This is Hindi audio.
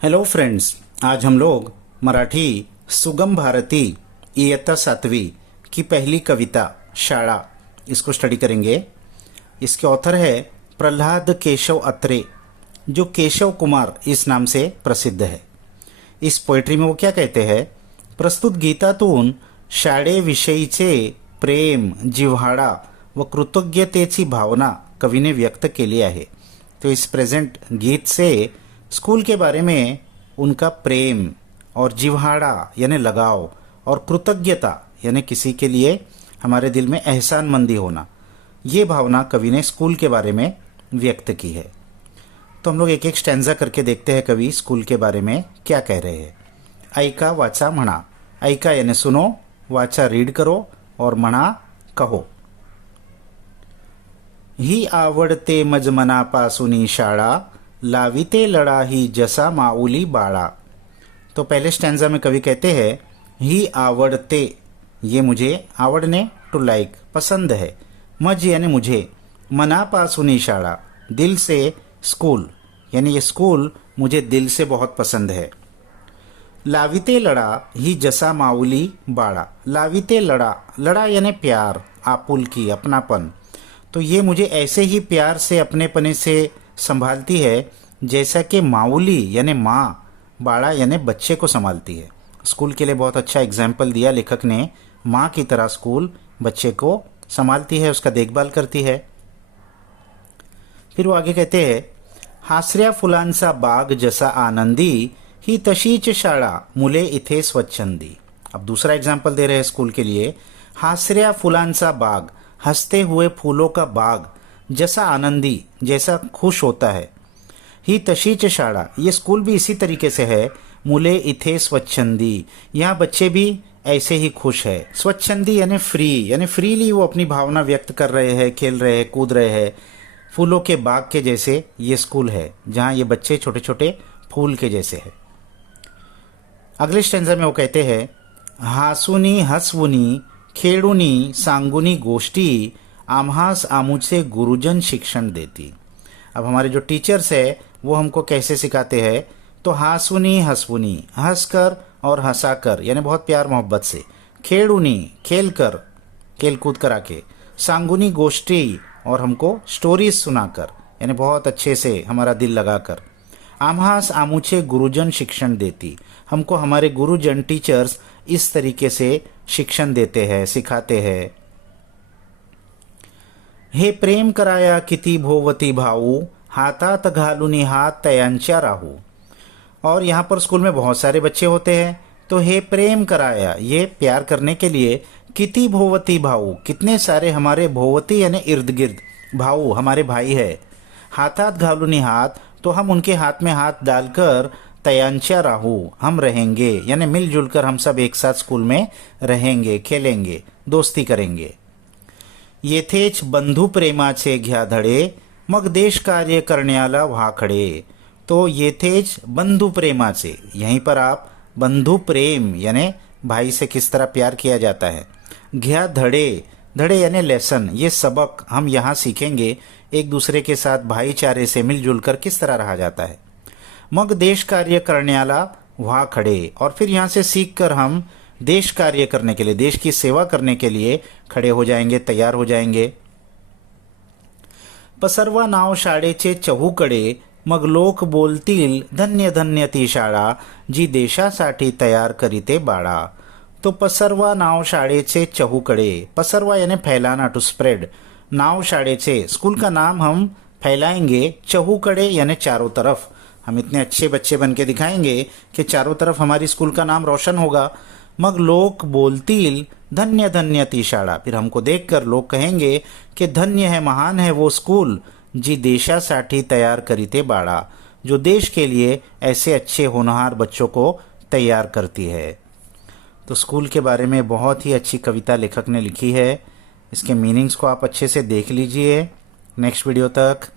हेलो फ्रेंड्स, आज हम लोग मराठी सुगम भारती इयत्ता 7वीं की पहली कविता शाळा इसको स्टडी करेंगे। इसके ऑथर है प्रल्हाद केशव अत्रे, जो केशव कुमार इस नाम से प्रसिद्ध है। इस पोएट्री में वो क्या कहते हैं, प्रस्तुत गीतातून शाळेविषयीचे प्रेम, जिव्हाळा व कृतज्ञतेची भावना कवीने व्यक्त केली आहे। तो इस प्रेजेंट गीत से स्कूल के बारे में उनका प्रेम और जिव्हाड़ा यानी लगाव और कृतज्ञता यानी किसी के लिए हमारे दिल में एहसानमंदी होना, ये भावना कवि ने स्कूल के बारे में व्यक्त की है। तो हम लोग एक एक स्टैंजा करके देखते हैं कवि स्कूल के बारे में क्या कह रहे हैं। ऐका वाचा म्हणा, ऐका यानी सुनो, वाचा रीड करो और म्हणा कहो। ही आवडते मज मनापासूनी शाळा, लाविते लड़ा ही जसा माऊली बाळा। तो पहले स्टैंजा में कवि कहते हैं ही आवडते, ये मुझे, आवड़ने टू लाइक, पसंद है, मज यानी मुझे, मनापासूनी शाळा दिल से, स्कूल यानी ये स्कूल मुझे दिल से बहुत पसंद है। लाविते लड़ा ही जसा माऊली बाळा, लाविते लड़ा, लड़ा यानी प्यार, आपुलकी, अपनापन। तो ये मुझे ऐसे ही प्यार से, अपनेपने से संभालती है जैसा कि माऊली यानी माँ, बाड़ा यानी बच्चे को संभालती है। स्कूल के लिए बहुत अच्छा एग्जाम्पल दिया लेखक ने, माँ की तरह स्कूल बच्चे को संभालती है, उसका देखभाल करती है। फिर वो आगे कहते हैं हासऱ्या फुलांचा बाग जसा आनंदी, ही तशीच शाळा मुले इथे स्वच्छंदी। अब दूसरा एग्जाम्पल दे रहे हैं स्कूल के लिए, हासऱ्या फुलांचा बाग, हंसते हुए फूलों का बाग, जैसा आनंदी जैसा खुश होता है, ही तशीच शाळा ये स्कूल भी इसी तरीके से है, मुले इथे स्वच्छंदी यहाँ बच्चे भी ऐसे ही खुश है। स्वच्छंदी यानी फ्री, यानी फ्रीली वो अपनी भावना व्यक्त कर रहे हैं, खेल रहे हैं, कूद रहे हैं। फूलों के बाग के जैसे ये स्कूल है जहाँ ये बच्चे छोटे छोटे फूल के जैसे है। अगले स्टैंजा में वो कहते हैं हासुनी हसवुनी खेडुनी सांगुनी गोष्टी, आम्हास आमुचे गुरुजन शिक्षण देती। अब हमारे जो टीचर्स है वो हमको कैसे सिखाते हैं, तो हासुनी हसवुनी, हंसकर और हंसाकर यानी बहुत प्यार मोहब्बत से, खेडुनी खेल कर, खेल कूद कर आके, सांगुनी गोष्ठी और हमको स्टोरीज सुनाकर यानी बहुत अच्छे से हमारा दिल लगाकर, आम्हास आमुचे गुरुजन शिक्षण देती, हमको हमारे गुरुजन टीचर्स इस तरीके से शिक्षण देते हैं, सिखाते हैं। हे प्रेम कराया किती भोवती भाऊ, हातात घालुनी हात तयांच्या राहू। और यहाँ पर स्कूल में बहुत सारे बच्चे होते हैं, तो हे प्रेम कराया ये प्यार करने के लिए, किती भोवती भाऊ कितने सारे हमारे भोवती यानी इर्द गिर्द, भाऊ हमारे भाई है, हाथात घालुनी हाथ तो हम उनके हाथ में हाथ डालकर, तयांच्या राहू हम रहेंगे यानी मिलजुल कर हम सब एक साथ स्कूल में रहेंगे, खेलेंगे, दोस्ती करेंगे। येथेच बंधु प्रेमाचे घ्या धडे, मग देश कार्य करण्याला व्हाखडे। तो येथेच बंधु प्रेमाचे, यहीं पर आप बंधु प्रेम यानी भाई से किस तरह प्यार किया जाता है, घ्या धड़े, धड़े यानी लेसन, ये सबक हम यहाँ सीखेंगे, एक दूसरे के साथ भाईचारे से मिलजुल कर किस तरह रहा जाता है। मग देश कार्य करण्याला व्हाखडे, और फिर यहाँ से सीख कर हम देश कार्य करने के लिए, देश की सेवा करने के लिए खड़े हो जाएंगे, तैयार हो जाएंगे। पसरवा नाव शाळेचे चहूकडे, मग लोक बोलतील धन्य धन्य ती शाळा, जी देशासाठी तयार करीते बाळा। तो पसरवा नाव शाळेचे चहूकडे, पसरवा यानी फैलाना, टू स्प्रेड, नाव शाळेचे स्कूल का नाम हम फैलाएंगे, चहूकडे यानी चारों तरफ, हम इतने अच्छे बच्चे बन के दिखाएंगे कि चारों तरफ हमारी स्कूल का नाम रोशन होगा। मग लोक बोलतील धन्य धन्य ती शाळा, फिर हमको देखकर लोग कहेंगे कि धन्य है, महान है वो स्कूल, जी देशासाठी तैयार करीते बाळा, जो देश के लिए ऐसे अच्छे होनहार बच्चों को तैयार करती है। तो स्कूल के बारे में बहुत ही अच्छी कविता लेखक ने लिखी है, इसके मीनिंग्स को आप अच्छे से देख लीजिए। नेक्स्ट वीडियो तक